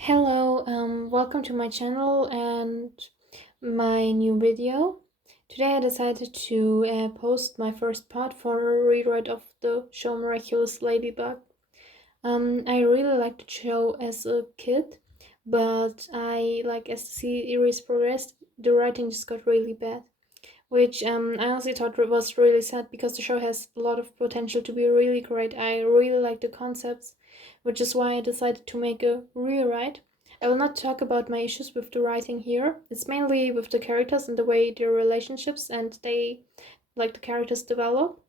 Hello, welcome to my channel and my new video. Today I decided to post my first part for a rewrite of the show Miraculous Ladybug. I really liked the show as a kid, but as the series progressed, the writing just got really bad, which I honestly thought was really sad because the show has a lot of potential to be really great. I really like the concepts, which is why I decided to make a rewrite. I will not talk about my issues with the writing here. It's mainly with the characters and the way their relationships and the characters develop.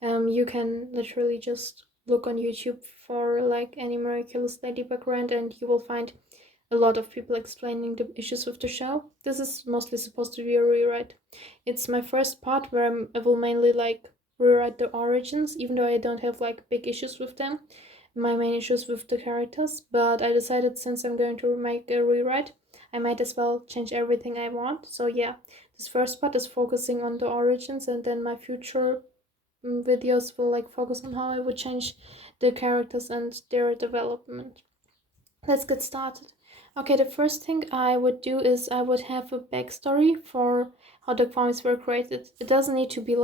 You can literally just look on YouTube for like any Miraculous Ladybug rant and you will find a lot of people explaining the issues with the show. This is mostly supposed to be a rewrite. It's my first part where I will mainly rewrite the origins, even though I don't have big issues with them. My main issues with the characters, but I decided since I'm going to make a rewrite, I might as well change everything I want. So yeah, this first part is focusing on the origins, and then my future videos will focus on how I would change the characters and their development. Let's get started. Okay, the first thing I would do is I would have a backstory for how the comics were created. It doesn't need to be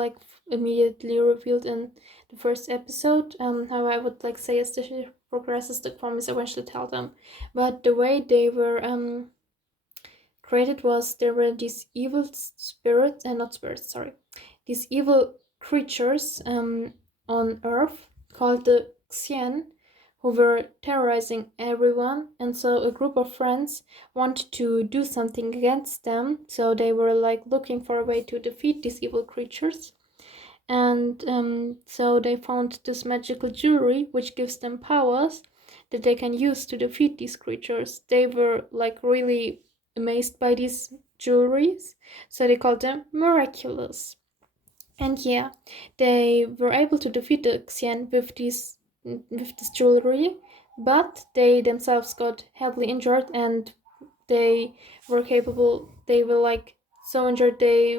immediately revealed in the first episode. How I would say as the show progresses, the comics eventually tell them. But the way they were created was there were these evil spirits, and not spirits, sorry, these evil creatures on Earth called the Xian, who were terrorizing everyone, and so a group of friends wanted to do something against them, so they were looking for a way to defeat these evil creatures. And so they found this magical jewelry which gives them powers that they can use to defeat these creatures. They were really amazed by these jewelries, so they called them miraculous. And yeah, they were able to defeat the Xian with this jewelry, but they themselves got heavily injured, and they they were so injured they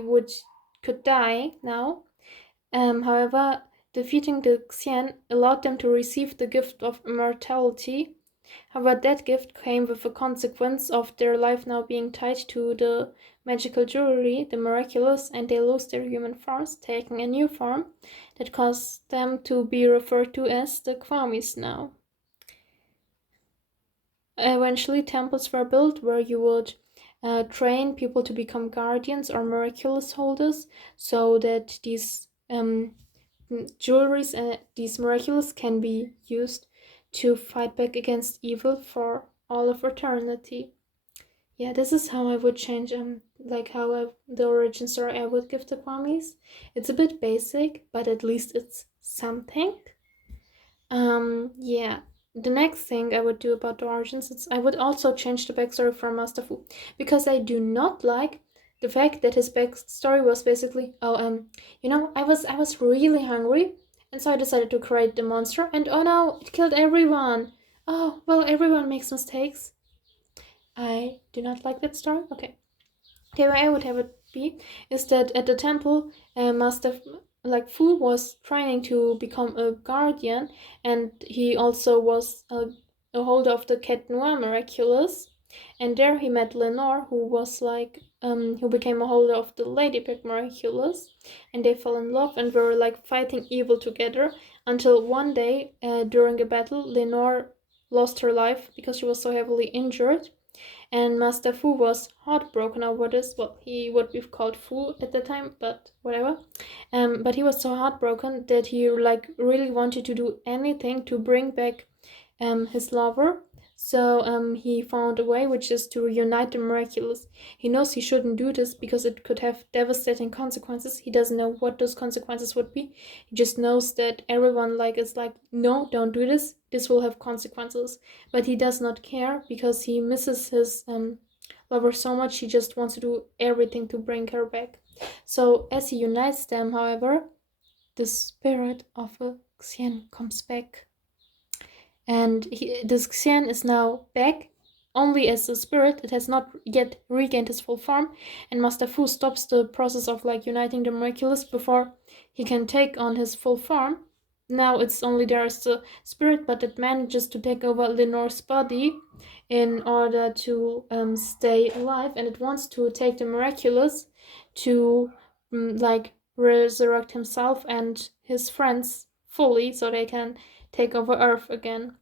could die now. However, defeating the Xian allowed them to receive the gift of immortality. However, that gift came with a consequence of their life now being tied to the magical jewelry, the miraculous, and they lose their human forms, taking a new form that caused them to be referred to as the Kwamis now. Eventually, temples were built where you would train people to become guardians or miraculous holders, so that these jewelries and these miraculous can be used to fight back against evil for all of eternity. Yeah, this is how I would change the origin story I would give to Kwamis. It's a bit basic, but at least it's something. Yeah. The next thing I would do about the origins is I would also change the backstory for Master Fu, because I do not like the fact that his backstory was basically, I was really hungry, and so I decided to create the monster, and oh no, it killed everyone. Oh, well, everyone makes mistakes. I do not like that story. Okay. The way I would have it be is that at the temple, Master Fu was training to become a guardian, and he also was a holder of the Cat Noir Miraculous. And there he met Lenore, who was who became a holder of the Ladybug Miraculous, and they fell in love and were fighting evil together until one day, during a battle, Lenore lost her life because she was so heavily injured, and Master Fu was heartbroken over this. Well, he would be called Fu at the time, but whatever. But he was so heartbroken that he really wanted to do anything to bring back his lover. So he found a way, which is to reunite the miraculous. He knows he shouldn't do this because it could have devastating consequences. He doesn't know what those consequences would be. He just knows that everyone is no, don't do this. This will have consequences. But he does not care because he misses his lover so much. He just wants to do everything to bring her back. So as he unites them, however, the spirit of a Xian comes back. And this Xian is now back only as a spirit. It has not yet regained his full form, and Master Fu stops the process of uniting the miraculous before he can take on his full form. now it's only there as the spirit, but it manages to take over Lenore's body in order to stay alive, and it wants to take the Miraculous to like resurrect himself and his friends fully so they can take over Earth again.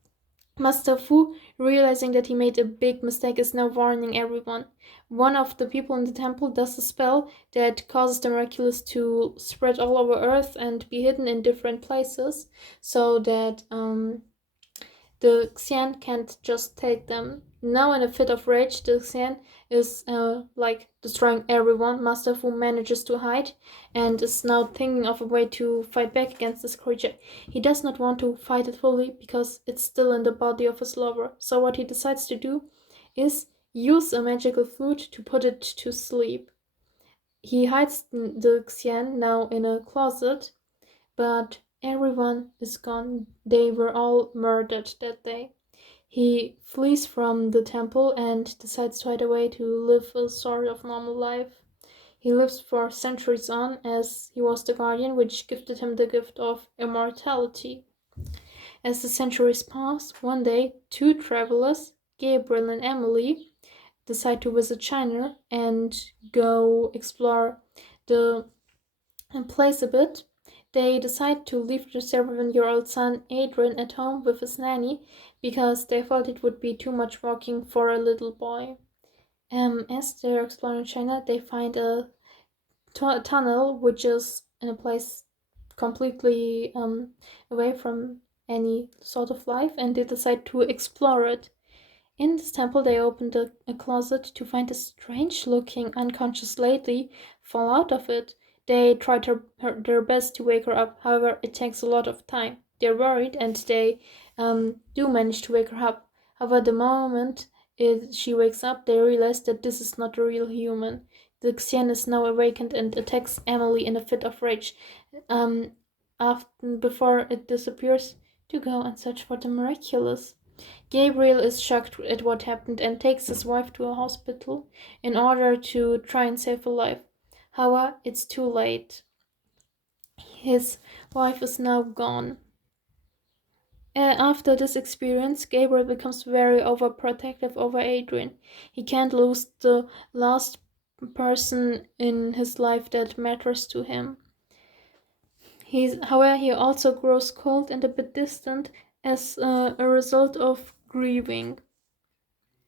Master Fu, realizing that he made a big mistake, is now warning everyone. One of the people in the temple does a spell that causes the miraculous to spread all over Earth and be hidden in different places, so that the Xian can't just take them. Now, in a fit of rage, the Xian is like destroying everyone. Master Fu manages to hide and is now thinking of a way to fight back against this creature. He does not want to fight it fully because it's still in the body of his lover. So, what he decides to do is use a magical flute to put it to sleep. He hides the Xian now in a closet, but everyone is gone. They were all murdered that day. He flees from the temple and decides to hide away to live a sort of normal life. He lives for centuries on, as he was the guardian, which gifted him the gift of immortality. As the centuries pass, one day, two travelers, Gabriel and Emily, decide to visit China and go explore the place a bit. They decide to leave their 7-year-old son Adrian at home with his nanny because they felt it would be too much walking for a little boy. As they're exploring China, they find a tunnel which is in a place completely away from any sort of life, and they decide to explore it. In this temple, they opened a closet to find a strange-looking unconscious lady fall out of it. They try their best to wake her up, however, it takes a lot of time. They're worried, and they do manage to wake her up. However, the moment she wakes up, they realize that this is not a real human. The Xian is now awakened and attacks Emily in a fit of rage. Before it disappears, to go and search for the miraculous. Gabriel is shocked at what happened and takes his wife to a hospital in order to try and save her life. However, it's too late. His wife is now gone. After this experience, Gabriel becomes very overprotective over Adrian. He can't lose the last person in his life that matters to him. However, he also grows cold and a bit distant as a result of grieving.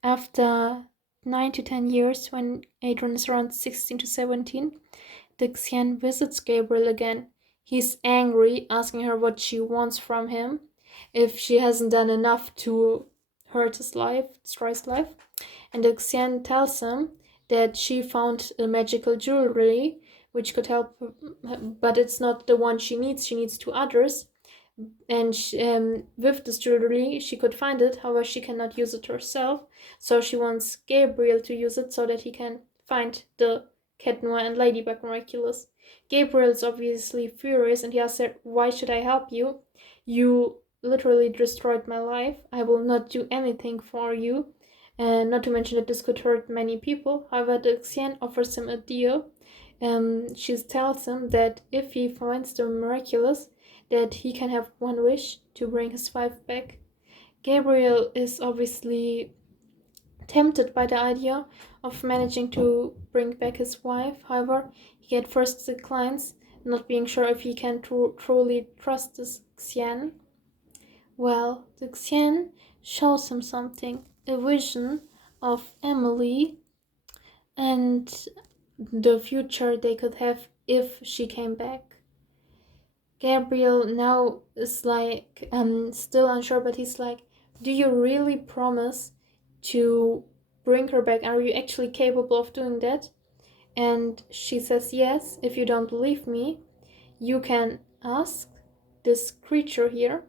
After 9 to 10 years, when Adrian is around 16 to 17, the Xian visits Gabriel again. He's angry, asking her what she wants from him, if she hasn't done enough to hurt his life, destroy his life. And the Xian tells him that she found a magical jewelry which could help, but it's not the one she needs 2 others. And with this jewelry she could find it, however she cannot use it herself, so she wants Gabriel to use it so that he can find the Cat Noir and Ladybug Miraculous. Gabriel is obviously furious and he asks her, "Why should I help you? You literally destroyed my life. I will not do anything for you, and not to mention that this could hurt many people." However, the Xian offers him a deal. She tells him that if he finds the miraculous, that he can have one wish to bring his wife back. Gabriel is obviously tempted by the idea of managing to bring back his wife. However, he at first declines, not being sure if he can truly trust this Xian. Well, the Xian shows him something, a vision of Emily and the future they could have if she came back. Gabriel now is like still unsure, but he's like, "Do you really promise to bring her back? Are you actually capable of doing that?" And she says, "Yes, if you don't believe me, you can ask this creature here."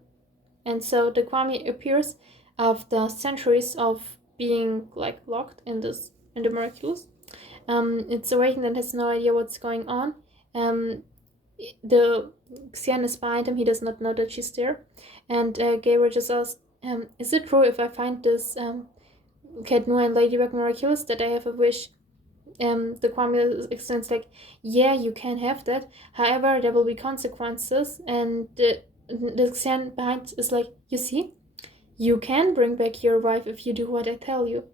And so the Kwame appears after centuries of being like locked in the miraculous. It's awakened and has no idea what's going on. The Xian is behind him. He does not know that she's there. And Gabriel just asks, "Is it true if I find this Cat Noir and Ladybug Miraculous that I have a wish?" The Kwame explains like, "Yeah, you can have that. However, there will be consequences, and the scene behind is like, you see, you can bring back your wife if you do what I tell you.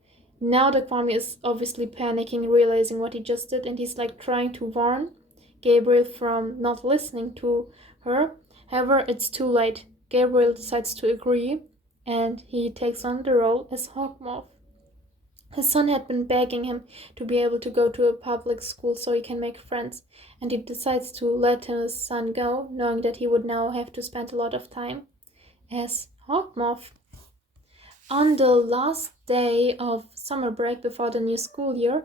Now the Kwame is obviously panicking, realizing what he just did, and he's like trying to warn Gabriel from not listening to her. However, it's too late. Gabriel decides to agree, and he takes on the role as Hawkmoth. His son had been begging him to be able to go to a public school so he can make friends, and he decides to let his son go, knowing that he would now have to spend a lot of time as Hawkmoth. On the last day of summer break before the new school year,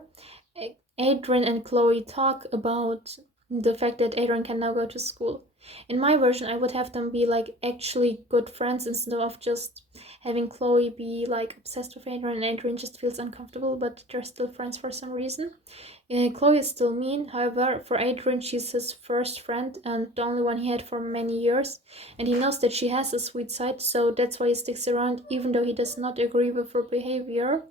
Adrian and Chloe talk about the fact that Adrian can now go to school. In my version, I would have them be like actually good friends instead of just having Chloe be like obsessed with Adrian and Adrian just feels uncomfortable, but they're still friends for some reason. Chloe is still mean, however, for Adrian, she's his first friend and the only one he had for many years, and he knows that she has a sweet side, so that's why he sticks around, even though he does not agree with her behavior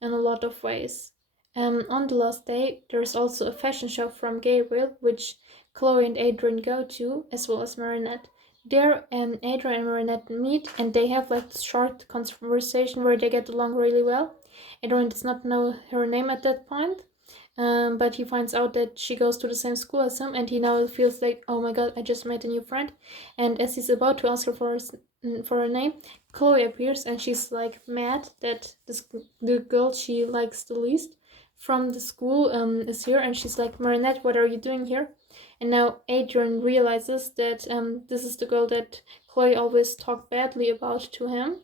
in a lot of ways. On the last day, there's also a fashion show from Gabriel, which Chloe and Adrian go to, as well as Marinette. There, Adrian and Marinette meet, and they have like this short conversation where they get along really well. Adrian does not know her name at that point, but he finds out that she goes to the same school as him, and he now feels like, oh my god, I just made a new friend. And as he's about to ask her for her name, Chloe appears, and she's like mad that the girl she likes the least from the school is here, and she's like, Marinette, what are you doing here? And now Adrian realizes that this is the girl that Chloe always talked badly about to him,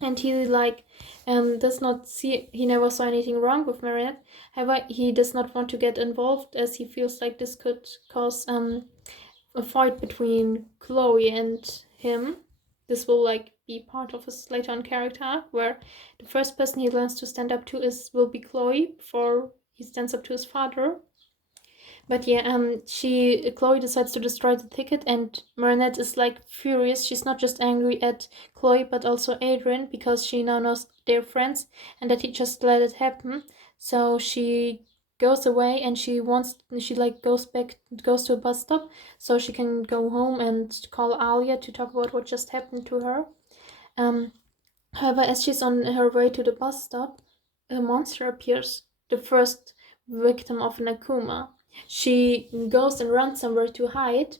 and he like does not see, he never saw anything wrong with Marinette. However, he does not want to get involved as he feels like this could cause a fight between Chloe and him. This will like be part of his later on character arc, where the first person he learns to stand up to will be Chloe before he stands up to his father. But yeah, Chloe decides to destroy the ticket, and Marinette is like furious. She's not just angry at Chloe, but also Adrian, because she now knows they're friends and that he just let it happen. So she goes away, and she goes to a bus stop so she can go home and call Alia to talk about what just happened to her. However, as she's on her way to the bus stop, a monster appears, the first victim of Nakuma. She goes and runs somewhere to hide.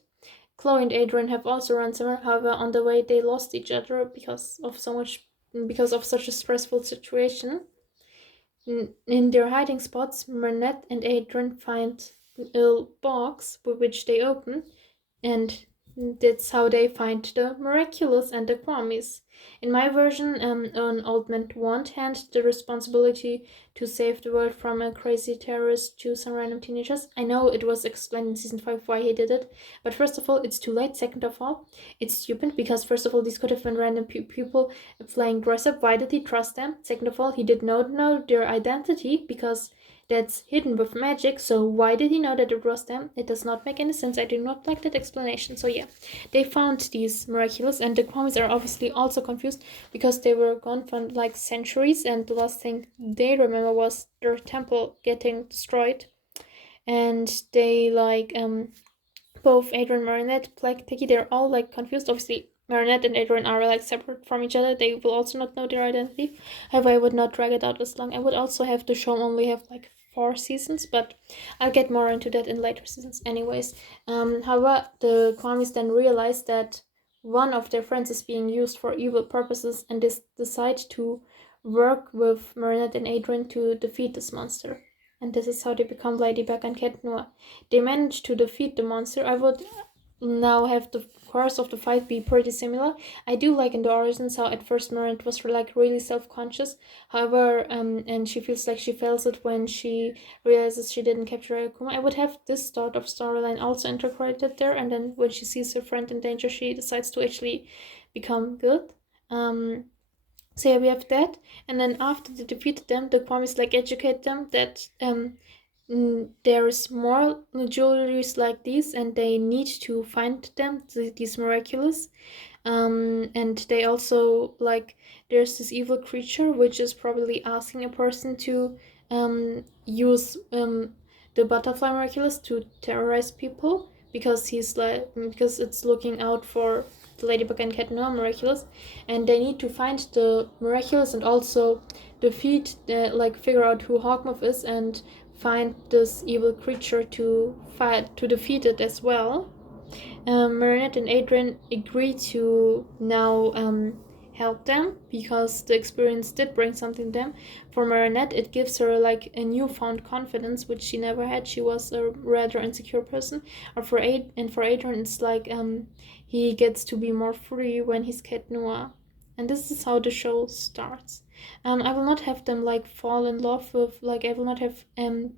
Chloe and Adrian have also run somewhere. However, on the way they lost each other because of such a stressful situation. In their hiding spots, Marinette and Adrian find a box which they open, and that's how they find the Miraculous and the Kwamis. In my version, an old man won't hand the responsibility to save the world from a crazy terrorist to some random teenagers. I know it was explained in season 5 why he did it, but first of all, it's too late. Second of all, it's stupid because first of all, these could have been random people playing dress up. Why did he trust them? Second of all, he did not know their identity because that's hidden with magic, so why did he know that it was them? It does not make any sense. I do not like that explanation. So yeah, they found these Miraculous, and the Kwamis are obviously also confused because they were gone for like centuries, and the last thing they remember was their temple getting destroyed. And they like both Adrian, Marinette, Black Tiki, they're all like confused. Obviously Marinette and Adrian are like separate from each other. They will also not know their identity. However, I would not drag it out as long. I would also have the show only have like 4 seasons, but I'll get more into that in later seasons anyways. However, the Kwamis then realize that one of their friends is being used for evil purposes, and they decide to work with Marinette and Adrian to defeat this monster. And this is how they become Ladybug and Cat Noir. They manage to defeat the monster. I would now have the course of the fight be pretty similar. I do like in the origins how at first Marinette was like really self-conscious. However, and she feels like she fails it when she realizes she didn't capture Akuma. I would have this sort of storyline also integrated there, and then when she sees her friend in danger, she decides to actually become good. So yeah, we have that, and then after they defeated them, the Kwamis like educate them that there's more jewelries like these, and they need to find them, these Miraculous. And they also like, there's this evil creature which is probably asking a person to use the butterfly Miraculous to terrorize people, because he's like, because it's looking out for the Ladybug and Cat Noir Miraculous, and they need to find the Miraculous and also defeat, figure out who Hawkmoth is and find this evil creature to defeat it as well. Marinette and Adrian agree to now help them because the experience did bring something to them. For Marinette, it gives her like a newfound confidence, which she never had. She was a rather insecure person. Or for Adrian, it's like he gets to be more free when he's Cat Noir. And this is how the show starts. I will not have them like fall in love with, like, I will not have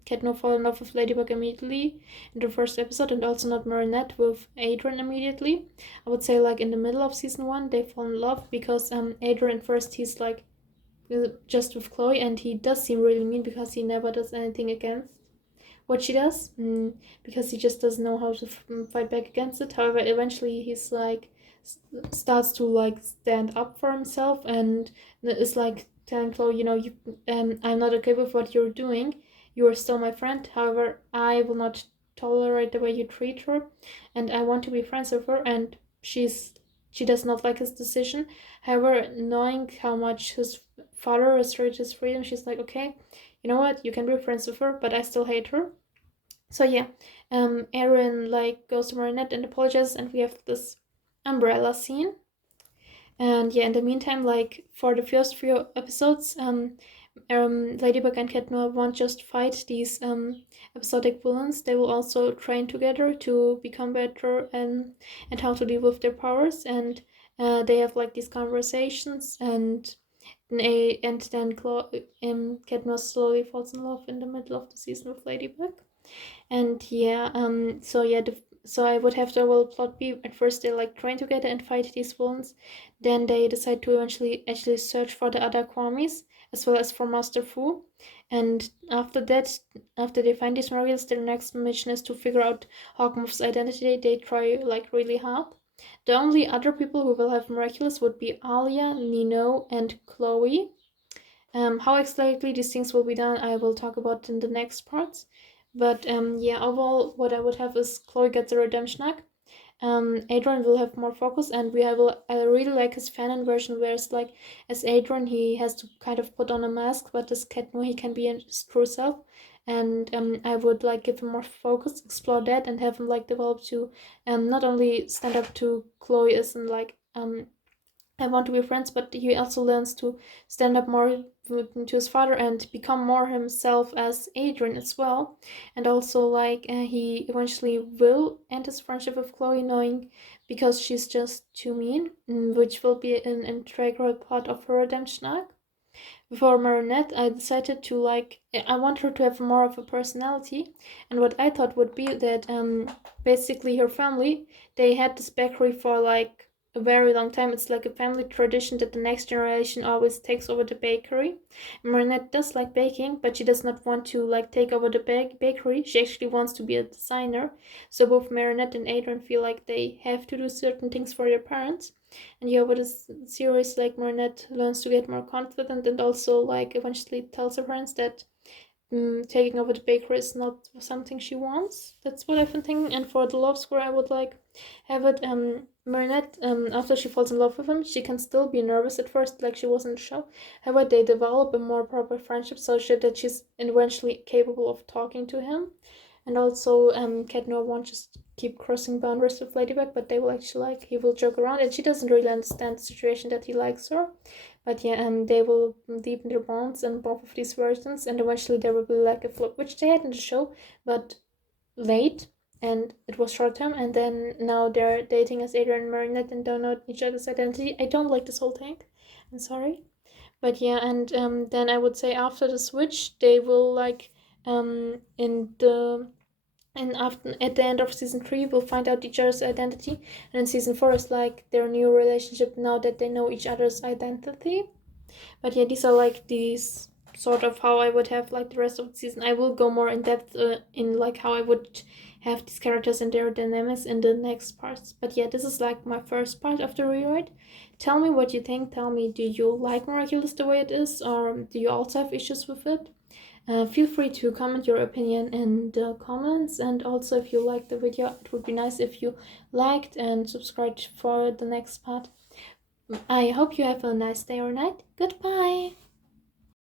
Cat Noir fall in love with Ladybug immediately in the first episode, and also not Marinette with Adrian immediately. I would say like in the middle of season 1 they fall in love because Adrian first he's like just with Chloe, and he does seem really mean because he never does anything against what she does, because he just doesn't know how to fight back against it. However, eventually he's like starts to like stand up for himself and is like telling Chloe, you know, you I'm not okay with what you're doing. You are still my friend. However, I will not tolerate the way you treat her, and I want to be friends with her. And she does not like his decision. However, knowing how much his father restricted his freedom, she's like, okay, you know what, you can be friends with her, but I still hate her. So yeah, Aaron like goes to Marinette and apologizes, and we have this umbrella scene. And yeah, in the meantime, like for the first few episodes, Ladybug and Cat Noir won't just fight these episodic villains. They will also train together to become better and how to deal with their powers. And they have like these conversations, and then Cat Noir slowly falls in love in the middle of the season with Ladybug. And yeah, so I would have the whole plot be at first they like train together and fight these villains, then they decide to eventually actually search for the other Kwamis as well as for Master Fu, and after that, after they find these Miraculous, their next mission is to figure out Hawkmoth's identity. They try like really hard. The only other people who will have Miraculous would be Alia, Nino, and Chloe. How exactly these things will be done, I will talk about in the next parts. But yeah, overall, what I would have is Chloe gets a redemption arc. Adrian will have more focus, and I really like his fanon version, where it's like as Adrian he has to kind of put on a mask, but as Cat Noir he can be his true self. And I would like give him more focus, explore that, and have him like develop to not only stand up to Chloe as in like I want to be friends, but he also learns to stand up more to his father and become more himself as Adrian as well. And also, like, he eventually will end his friendship with Chloe, knowing because she's just too mean, which will be an integral part of her redemption arc. For Marinette, I decided to I want her to have more of a personality, and what I thought would be that basically her family, they had this bakery for like a very long time. It's like a family tradition that the next generation always takes over the bakery. Marinette does like baking, but she does not want to like take over the bakery. She actually wants to be a designer. So both Marinette and Adrian feel like they have to do certain things for their parents. And yeah, with this series, like Marinette learns to get more confident, and also like eventually tells her parents that taking over the bakery is not something she wants. That's what I've been thinking. And for the love score, I would like have it Marinette, after she falls in love with him, she can still be nervous at first, like she was in the show. However, they develop a more proper friendship such that she's eventually capable of talking to him. And also, Cat Noir won't just keep crossing boundaries with Ladybug, but they will actually like, he will joke around, and she doesn't really understand the situation that he likes her. But yeah, they will deepen their bonds in both of these versions, and eventually there will be like a flip, which they had in the show, but late, and it was short term, and then now they're dating as Adrian and Marinette and don't know each other's identity. I don't like this whole thing. I'm sorry. But yeah, and then I would say after the switch, they will like after at the end of season 3 we'll find out each other's identity, and in season 4 is like their new relationship now that they know each other's identity. But yeah, these are like these sort of how I would have like the rest of the season. I will go more in depth in like how I would have these characters and their dynamics in the next parts. But yeah, this is like my first part of the rewrite. Tell me what you think. Tell me, do you like Miraculous the way it is, or do you also have issues with it? Feel free to comment your opinion in the comments, and also if you liked the video, it would be nice if you liked and subscribed for the next part. I hope you have a nice day or night. Goodbye!